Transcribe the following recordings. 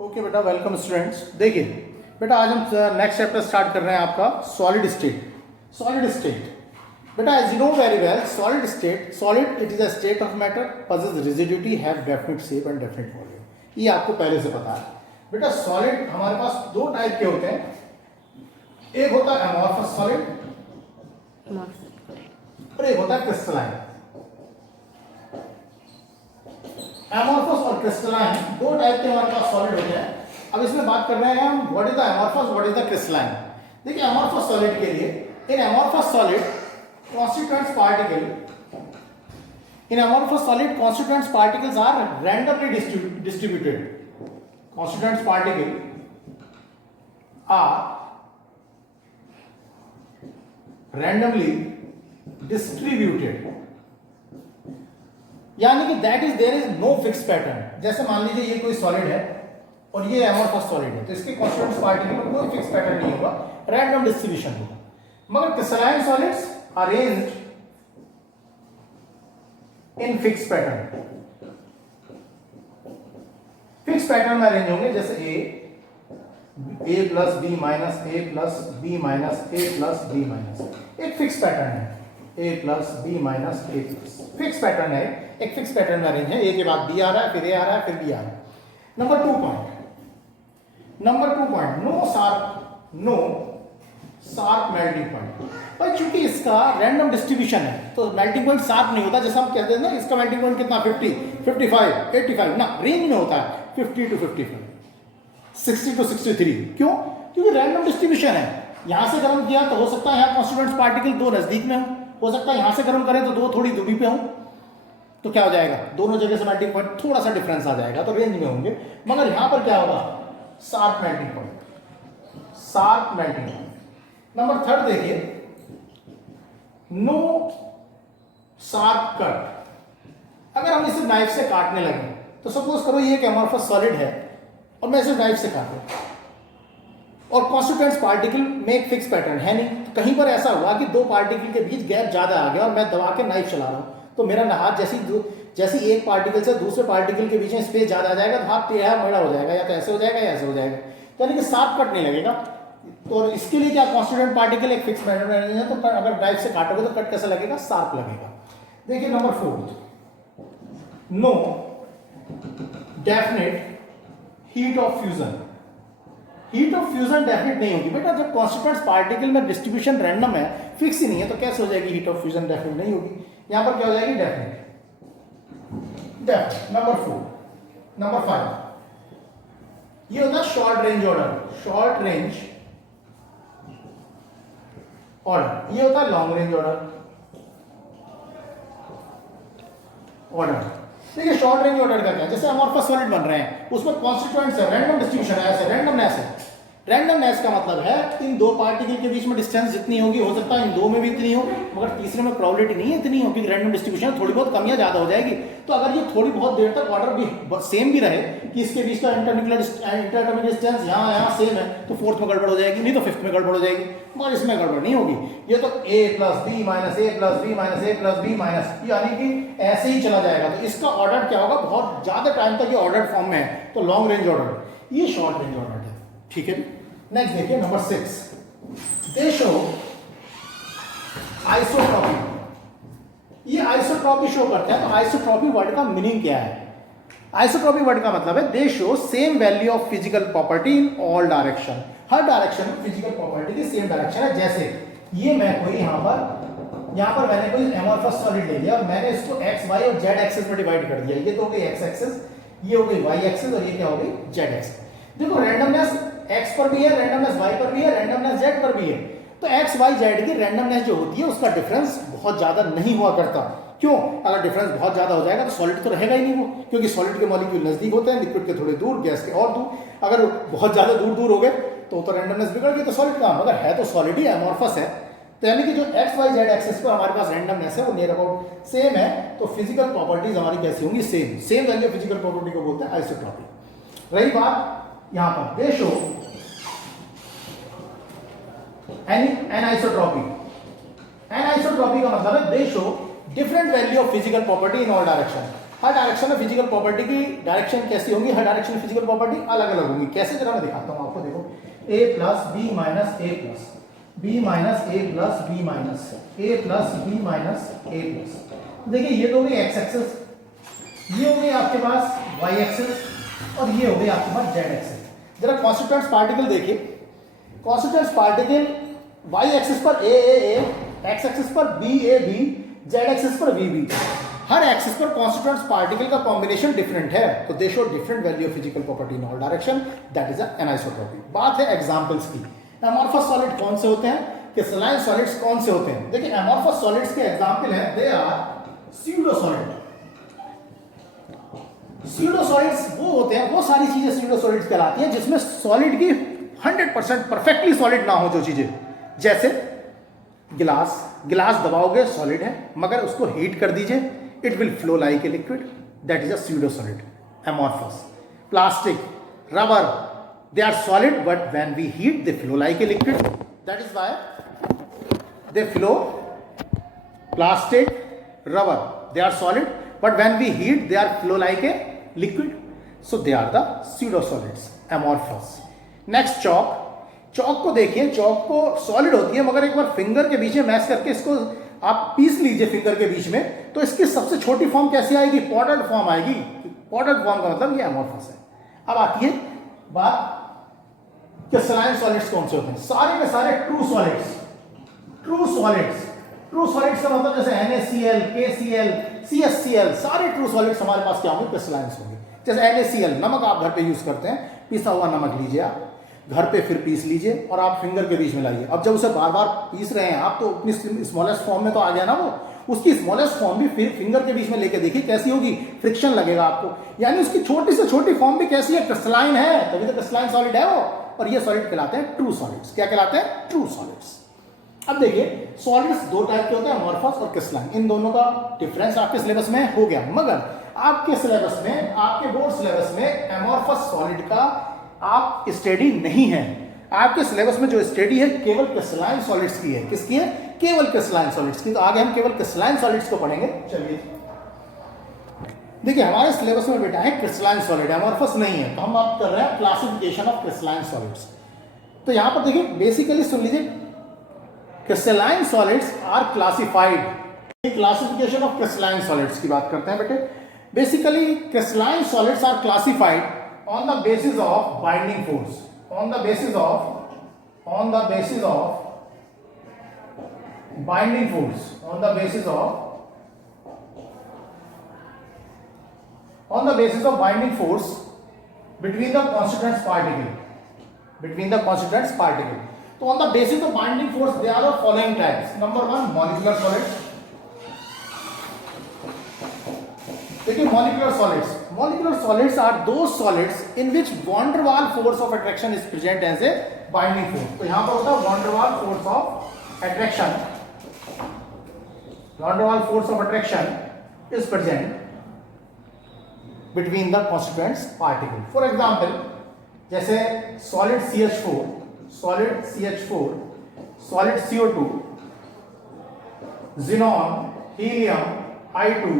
Okay बेटा, welcome students. देखिए बेटा, आज हम नेक्स्ट चैप्टर स्टार्ट कर रहे हैं आपका सॉलिड स्टेट। सॉलिड स्टेट बेटा, as you know very well, solid state, solid it is a state of matter, possess rigidity, have definite shape and definite volume. ये आपको पहले से पता है बेटा। सॉलिड हमारे पास दो टाइप के होते हैं, एक होता है अमॉर्फस सॉलिड और एक होता है क्रिस्टलाइन। एमॉर्फस और क्रिस्टलाइन दो टाइप के हमारे पास सॉलिड होते हैं। अब इसमें बात कर रहे हैं हम what is the amorphous, what is the crystalline. देखिए एमॉर्फस सॉलिड के लिए, in amorphous solid constituents particle, in amorphous solid constituents particles are randomly distributed. Constituents particle are randomly distributed, यानी कि that is there is no fix pattern. जैसे मान लीजिए ये कोई सॉलिड है और ये एमॉर्फस सॉलिड है, तो इसके कॉन्स्टिट्यूएंट्स पार्टिकल में कोई फिक्स पैटर्न नहीं होगा, रैंडम डिस्ट्रीब्यूशन होगा। मगर crystalline solids arranged in fix pattern, fix pattern में अरेंज होंगे, जैसे ए plus B minus A plus B minus A plus B minus, एक फिक्स पैटर्न है, ए plus B minus A plus, fix pattern है, एक fix pattern में arrange है। ए के बाद बी आ रहा है, फिर ए आ रहा है, फिर बी आ रहा है। Number 2 point, no sharp melting point. पर चूंकि इसका रैंडम डिस्ट्रीब्यूशन है तो मेल्टिंग पॉइंट शार्प नहीं होता। जैसे हम कहते हैं ना, इसका मेल्टिंग पॉइंट कितना 50, 55, 85 ना, रेंज में होता है 50 to 55, 60 to 63। क्यों? क्योंकि रैंडम डिस्ट्रीब्यूशन है। यहां से गर्म किया तो हो सकता है यहाँ कॉन्स्टिट्यूएंट्स पार्टिकल दो नजदीक में हो सकता है यहां से गर्म करें तो दो थोड़ी दूरी पे हो, तो क्या हो जाएगा, दोनों जगह से मेल्टिंग पॉइंट थोड़ा सा डिफरेंस आ जाएगा, तो रेंज में होंगे। मगर यहां पर क्या होगा, sharp melting point, sharp melting point. Number 3 देखिए, नो शार्प कट। अगर हम इसे नाइफ से काटने लगे तो सपोज करो ये एक एमॉर्फस सॉलिड है और मैं इसे नाइफ से काट रहा हूं और कॉन्स्टिट्यूएंट्स पार्टिकल में एक फिक्स पैटर्न है नहीं, तो कहीं पर ऐसा हुआ कि दो पार्टिकल के बीच गैप ज्यादा आ गया और मैं दबा के नाइफ चला रहा हूं, तो मेरा हाथ जैसी एक पार्टिकल से दूसरे पार्टिकल के बीच में स्पेस ज्यादा आ जाएगा, तो हाथ टेढ़ा मेढ़ा हो जाएगा, या तो ऐसे हो जाएगा या ऐसे हो जाएगा, यानी कि शार्प कट नहीं लगेगा। तो इसके लिए क्या, कॉन्स्टिट्यूएंट पार्टिकल एक फिक्स पैटर्न में है, तो अगर नाइफ से काटोगे तो कट कैसा लगेगा, शार्प लगेगा। देखिए number 4, no definite heat of fusion. Heat of fusion definite नहीं होगी बेटा। जब कॉन्स्टिट्यूएंट्स पार्टिकल में डिस्ट्रीब्यूशन रैंडम है, फिक्स ही नहीं है, तो कैसे हो जाएगी हीट ऑफ फ्यूजन, डेफिनेट नहीं होगी। यहां पर क्या हो जाएगी, डेफिनेट। नंबर 4, नंबर 5, ये होता है short range order, short range order, ये होता है लॉन्ग रेंज ऑर्डर। देखिए शॉर्ट रेंज ऑर्डर का क्या है, जैसे अमॉर्फस सॉलिड बन रहे हैं, उसमें कॉन्स्टिट्यूएंट्स है, रैंडम डिस्ट्रीब्यूशन है, ऐसे रैंडमनेस है। रैंडमनेस का मतलब है इन दो पार्टिकल के बीच में डिस्टेंस जितनी होगी, हो सकता है इन दो में भी इतनी हो, मगर तीसरे में प्रोबेबिलिटी नहीं है इतनी हो, क्योंकि रैंडम डिस्ट्रीब्यूशन थोड़ी बहुत कमियां ज्यादा हो जाएगी। तो अगर ये थोड़ी बहुत देर तक ऑर्डर भी सेम भी रहे कि इसके बीच का इंटरमीडिएट डिस्टेंस यहाँ सेम है, तो फोर्थ में गड़बड़ हो जाएगी, नहीं तो फिफ्थ में गड़बड़ हो जाएगी, मगर इसमें गड़बड़ नहीं होगी। ये तो ए plus B minus A plus B minus A plus B minus, यानी कि ऐसे ही चला जाएगा। तो इसका ऑर्डर क्या होगा, बहुत ज्यादा टाइम तक ये ऑर्डर फॉर्म में है, तो लॉन्ग रेंज ऑर्डर, ये शॉर्ट रेंज ऑर्डर है। ठीक है, नेक्स्ट देखिए नंबर 6, दे शो आइसोट्रॉपी। ये आइसोट्रॉपी शो करते हैं। तो आइसोट्रॉपी वर्ड का मीनिंग क्या है? आइसोट्रॉपी वर्ड का मतलब है दे show same value of physical property in all direction. Her direction में फिजिकल प्रॉपर्टी की सेम डायरेक्शन है। जैसे ये मैं कोई यहाँ पर मैंने कोई एमॉर्फस सॉलिड ले लिया और मैंने इसको एक्स वाई और जेड एक्सिस में डिवाइड कर दिया। ये तो हो गई एक्स एक्सिस, ये हो गई वाई एक्सिस, और ये क्या हो गई, जेड एक्सिस। देखो रैंडमनेस एक्स पर भी है, रैंडमनेस वाई पर भी है, रैंडमनेस जेड पर भी है। तो एक्स वाई जेड की रैंडमनेस जो होती है उसका डिफरेंस बहुत ज्यादा नहीं हुआ करता। क्यों? अगर डिफरेंस बहुत ज्यादा हो जाएगा तो सॉलिड तो रहेगा ही नहीं वो, क्योंकि सॉलिड के मॉलिक्यूल नजदीक होते हैं, लिक्विड के थोड़े दूर, गैस के और दूर। अगर बहुत ज्यादा दूर दूर हो गए तो रैंडमनेस बिगड़ गई, तो सॉलिड का, मगर है तो सॉलिड ही, एमॉर्फस है। तो यानी कि जो एक्स वाई जेड एक्सिस पर हमारे पास रैंडमनेस है वो नियर अबाउट सेम है। तो फिजिकल प्रॉपर्टीज हमारी कैसी होंगी, सेम वैल्यू फिजिकल प्रॉपर्टी को बोलते हैं आइसोट्रॉपी। रही बात यहां पर, दे शो एनिसोट्रॉपी। एनिसोट्रॉपी का मतलब है दे show different value of physical property in all direction. Her direction में फिजिकल प्रॉपर्टी की डायरेक्शन कैसी होंगी, हर डायरेक्शन में फिजिकल प्रॉपर्टी अलग अलग होंगी। कैसे, जरा मैं दिखाता हूँ आपको। देखो a plus B minus A plus B minus A plus B minus A plus B minus A plus. देखिए ये तो हो गई एक्स एक्सिस, ये हो गई आपके पास वाई एक्सिस और ये हो गई आपके पास जेड एक्सिस। जरा कॉन्स्टिट्यूएंट्स पार्टिकल देखिए, कॉन्स्टिट्यूएंट्स पार्टिकल वाई एक्सिस पर ए, एक्स एक्सिस पर बी, जेड एक्सिस पर वी। हर एक्सिस पर कॉन्स्टिट्यूएंट्स पार्टिकल का कॉम्बिनेशन डिफरेंट है, तो दे show different value of physical property in all direction, that is anisotropy. बात है एग्जांपल्स की। एमॉर्फस सॉलिड कौन से होते हैं, क्रिस्टलाइन सॉलिड्स कौन से होते हैं। देखिए एमॉर्फस सॉलिड्स के एग्जांपल है, they are pseudo solid. Pseudo solids वो होते हैं, वो सारी चीजें स्यूडो सॉलिड्स कहलाती हैं जिसमें सॉलिड की 100% परफेक्टली सॉलिड ना हो जो चीजें, जैसे गिलास दबाओगे सॉलिड है, मगर उसको हीट कर दीजिए it will flow like a liquid, that is a pseudo solid, amorphous. Plastic, rubber, they are solid but when we heat they flow like a liquid, that is why they flow. Plastic, rubber, they are solid but when we heat they are flow like a liquid, so they are the pseudo solids, amorphous. next चौक को देखिए, चौक को solid होती है मगर एक बार finger के बीच में mash करके इसको आप पीस लीजिए फिंगर के बीच में, तो इसकी सबसे छोटी फॉर्म कैसी आएगी, पॉडर्ड फॉर्म आएगी। पॉडर्ड फॉर्म का मतलब ये amorphous है। अब आती है बात क्रिस्टलाइन सॉलिड्स कौन से होते हैं। सारे के सारे ट्रू सॉलिड्स का मतलब जैसे NaCl, KCl, CHCl, सारे ट्रू सॉलिड्स हमारे पास क्या होंगे, क्रिस्टलाइंस होंगे। जैसे NaCl, नमक आप घर पे यूज करते हैं, पिसा हुआ नमक लीजिए आप घर पे, फिर पीस लीजिए और आप फिंगर के बीच में लाइए। अब जब उसे बार बार पीस रहे हैं आप, तो अपनी स्मॉलेस्ट फॉर्म में तो आ गया ना वो, उसकी स्मॉलेस्ट फॉर्म भी फिर फिंगर के बीच में लेके देखिए कैसी होगी, फ्रिक्शन लगेगा आपको। यानी उसकी छोटी से छोटी फॉर्म भी कैसी है, क्रिस्टलाइन है, तभी तो क्रिस्टलाइन सॉलिड है वो। और ये सॉलिड कहलाते हैं ट्रू सॉलिड्स। क्या कहलाते हैं, ट्रू सॉलिड्स। अब देखिए सॉलिड्स दो टाइप के होते हैं, अमॉर्फस और क्रिस्टलाइन। इन दोनों का डिफरेंस आपके सिलेबस में हो गया, मगर आपके सिलेबस में, आपके बोर्ड सिलेबस में अमॉर्फस सॉलिड का आप स्टडी नहीं है। आपके सिलेबस में जो स्टडी है केवल क्रिस्टलाइन सॉलिड्स की है। किसकी है, केवल क्रिस्टलाइन सॉलिड्स की। तो आगे हम केवल क्रिस्टलाइन सॉलिड्स को पढ़ेंगे। चलिए देखिए हमारे सिलेबस में बेटा है क्रिस्टलाइन सॉलिड, अमॉर्फस नहीं है। तो हम बात कर रहे हैं क्लासिफिकेशन ऑफ क्रिस्टलाइन सॉलिड्स। तो यहां पर देखिए बेसिकली सुन लीजिए, crystalline solids are classified। Classification of crystalline solids की बात करते हैं बेटे। Basically crystalline solids are classified on the basis of binding force, on the basis of binding force, on the basis of binding force between the constituents particle, तो on the basis of binding force they are of following types. Number 1 molecular solids. देखिए molecular solids are those solids in which van der Waal force of attraction is present as a binding force. तो यहां पर होता है van der Waal force of attraction, van der Waal force of attraction is present between the constituents particle. For example जैसे solid CH4, solid CO2, xenon, helium, I2,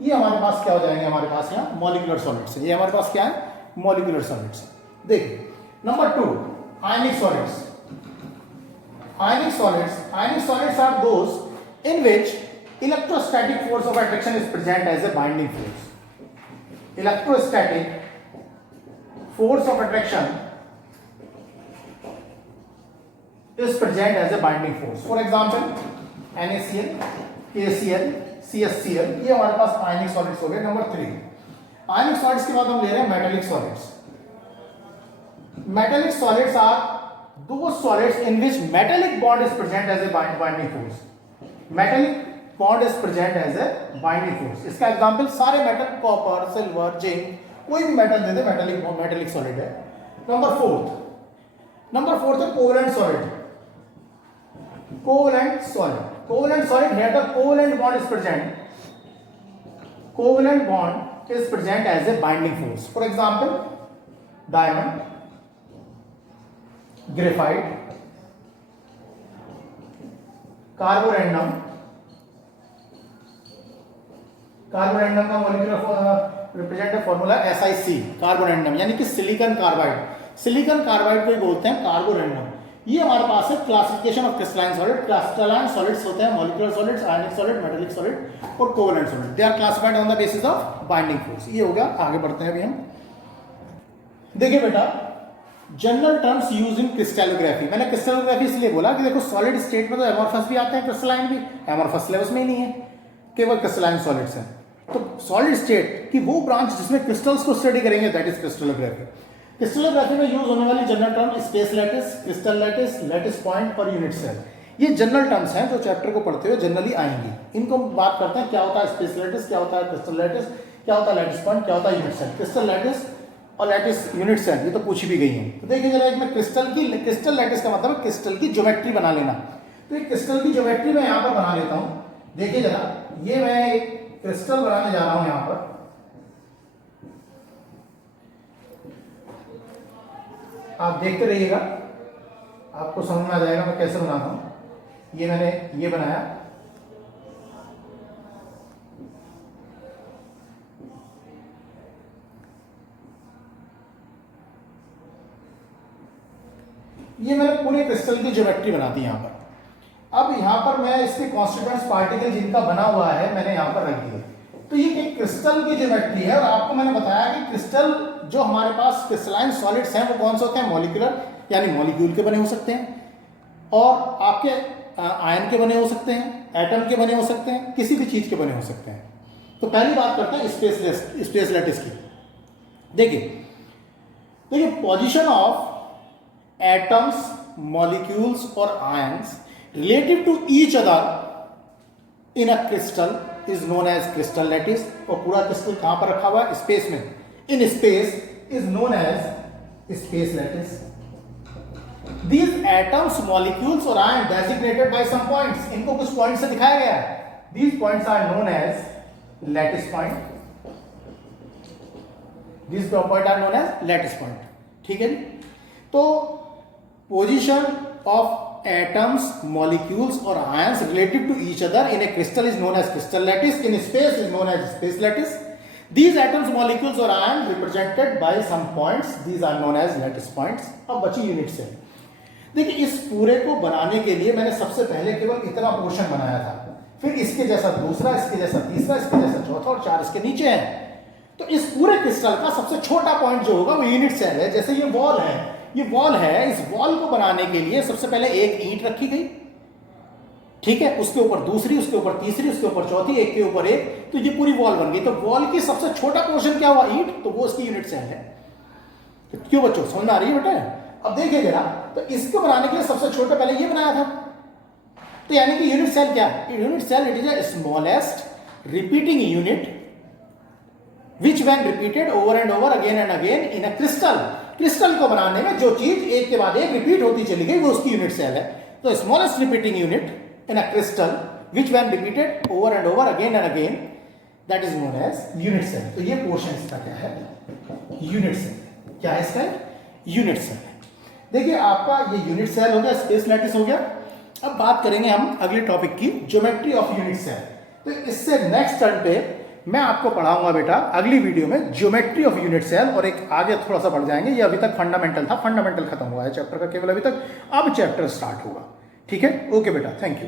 ये हमारे पास क्या हो जाएंगे, हमारे पास यहाँ मॉलिक्यूलर सॉलिड्स है। ये हमारे पास क्या है, मॉलिक्यूलर सॉलिड्स। देखिए number 2 ionic solids. Ionic solids are those in which electrostatic force of attraction is present as a binding force. Electrostatic force of attraction is present as a binding force. For example NaCl, KCl, CHCl, ये हमारे पास आयनिक solids हो गए। Number 3 आयनिक solids के बाद हम ले रहे हैं metallic solids. Metallic solids are those solids in which metallic bond is present as a binding force. metallic bond is present as a binding force. इसका एग्जांपल सारे मेटल, कॉपर, सिल्वर, जिंक, कोई भी मेटल दे दे, metallic solid है। Number 4 है covalent solid. Covalent solid here the covalent bond is present. Covalent bond is present as a binding force. For example, diamond, graphite, carborundum, carborundum का molecular representative formula SiC, carborundum यानी कि silicon carbide. Silicon carbide को बोलते हैं Carborundum. ये हमारे पास है classification of crystalline solid. Crystalline solids होते हैं molecular solids, ionic solid, metallic solid और covalent solid. They are classified on the basis of binding force. ये हो गया, आगे बढ़ते हैं अभी हम। देखिए बेटा, general terms use in crystallography. मैंने क्रिस्टलोग्राफी इसलिए बोला कि देखो सॉलिड स्टेट में तो एमोर्फस भी आते हैं, क्रिस्टलाइन भी। एमोर्फस सिलेबस में ही नहीं है, केवल क्रिस्टलाइन सॉलिड्स हैं। तो सॉलिड स्टेट की वो ब्रांच जिसमें क्रिस्टल्स को स्टडी करेंगे, दैट इज क्रिस्टलोग्राफी। क्रिस्टलोग्राफी में यूज होने वाली general term space lattice, crystal lattice, lattice point और यूनिट सेल। ये जनरल टर्म्स हैं जो चैप्टर को पढ़ते हुए जनरली आएंगी। इनको बात करते हैं, क्या होता है स्पेस लैटिस, क्या होता है क्रिस्टल लैटिस, क्या होता है लैटिस पॉइंट, क्या होता है यूनिट सेल। क्रिस्टल लैटिस और लैटिस यूनिट सेल ये तो पूछी भी गई है। तो देखिए जरा, एक में क्रिस्टल लैटिस का मतलब है क्रिस्टल की ज्योमेट्री बना लेना। तो एक क्रिस्टल की ज्योमेट्री मैं यहां पर बना लेता हूं। देखिए जरा, ये मैं एक क्रिस्टल बनाने जा रहा हूं यहां पर। आप देखते रहिएगा, आपको समझ में आ जाएगा मैं कैसे बनाता हूं। ये मैंने ये बनाया, ये मैंने पूरे क्रिस्टल की ज्योमेट्री बना दी यहां पर। अब यहां पर मैं इसके कॉन्स्टिट्यूएंट्स पार्टिकल जिनका बना हुआ है मैंने यहां पर रख दिया। तो ये एक क्रिस्टल की ज्योमेट्री है और आपको मैंने बताया कि क्रिस्टल जो हमारे पास क्रिस्टलाइन सॉलिड्स हैं वो कौन से होते हैं, मॉलिक्यूलर यानी मॉलिक्यूल के बने हो सकते हैं, और आपके आयन के बने हो सकते हैं, एटम के बने हो सकते हैं, किसी भी चीज के बने हो सकते हैं। तो पहली बात करते हैं स्पेस लैटिस की। देखिए पोजीशन ऑफ एटम्स, मॉलिक्यूल्स और ions relative to each other in a crystal is known as crystal lattice. और पूरा क्रिस्टल कहां पर रखा हुआ है, स्पेस में, in space is known as space lattice. These atoms, molecules और ion designated by some points, इनको कुछ पॉइंट से दिखाया गया है। These points are known as lattice point. These points are known as lattice point. ठीक है जी। तो position of atoms, molecules और ions related to each other in a crystal is known as crystal lattice. In space is known as space lattice. These atoms, molecules और ions represented by some points. These are known as lattice points. अब बची unit cell. देखिए इस पूरे को बनाने के लिए मैंने सबसे पहले केवल इतना पोर्शन बनाया था, फिर इसके जैसा दूसरा, इसके जैसा तीसरा, इसके जैसा चौथा और 4 इसके नीचे है। तो इस पूरे क्रिस्टल का सबसे छोटा पॉइंट जो होगा वो यूनिट सेल है। जैसे ये वॉल है, ये वॉल है, इस वॉल को बनाने के लिए सबसे पहले एक ईंट रखी गई, ठीक है, उसके ऊपर दूसरी, उसके ऊपर तीसरी, उसके ऊपर चौथी, एक के ऊपर एक, तो ये पूरी वॉल बन गई। तो वॉल की सबसे छोटा पोर्शन क्या हुआ, ईंट, तो वो उसकी यूनिट सेल है। तो क्यों बच्चों, समझ में आ रही है बेटा? अब देखिए जरा, तो इसको बनाने के लिए सबसे छोटा पहले ये बनाया था। तो यानी कि यूनिट सेल क्या है, unit cell it is a smallest repeating unit which when repeated over and over again and again in a crystal. Crystal को बनाने में जो चीज एक के बाद एक रिपीट होती चली गई वो उसकी यूनिट सेल है। तो smallest repeating unit in a crystal which when repeated over and over again and again, that is known as unit cell. तो ये पोर्शन इसका क्या है, यूनिट सेल। क्या है इसका, यूनिट सेल। देखिए आपका ये यूनिट सेल हो गया, स्पेस लैटिस हो गया। अब बात करेंगे हम अगले टॉपिक की, ज्योमेट्री ऑफ यूनिट सेल। तो इससे नेक्स्ट टर्न पे मैं आपको पढ़ाऊंगा बेटा अगली वीडियो में ज्योमेट्री ऑफ यूनिट सेल, और एक आगे थोड़ा सा बढ़ जाएंगे। ये अभी तक फंडामेंटल था, फंडामेंटल खत्म हुआ है चैप्टर का केवल अभी तक, अब चैप्टर स्टार्ट होगा। ठीक है, ओके बेटा, थैंक यू।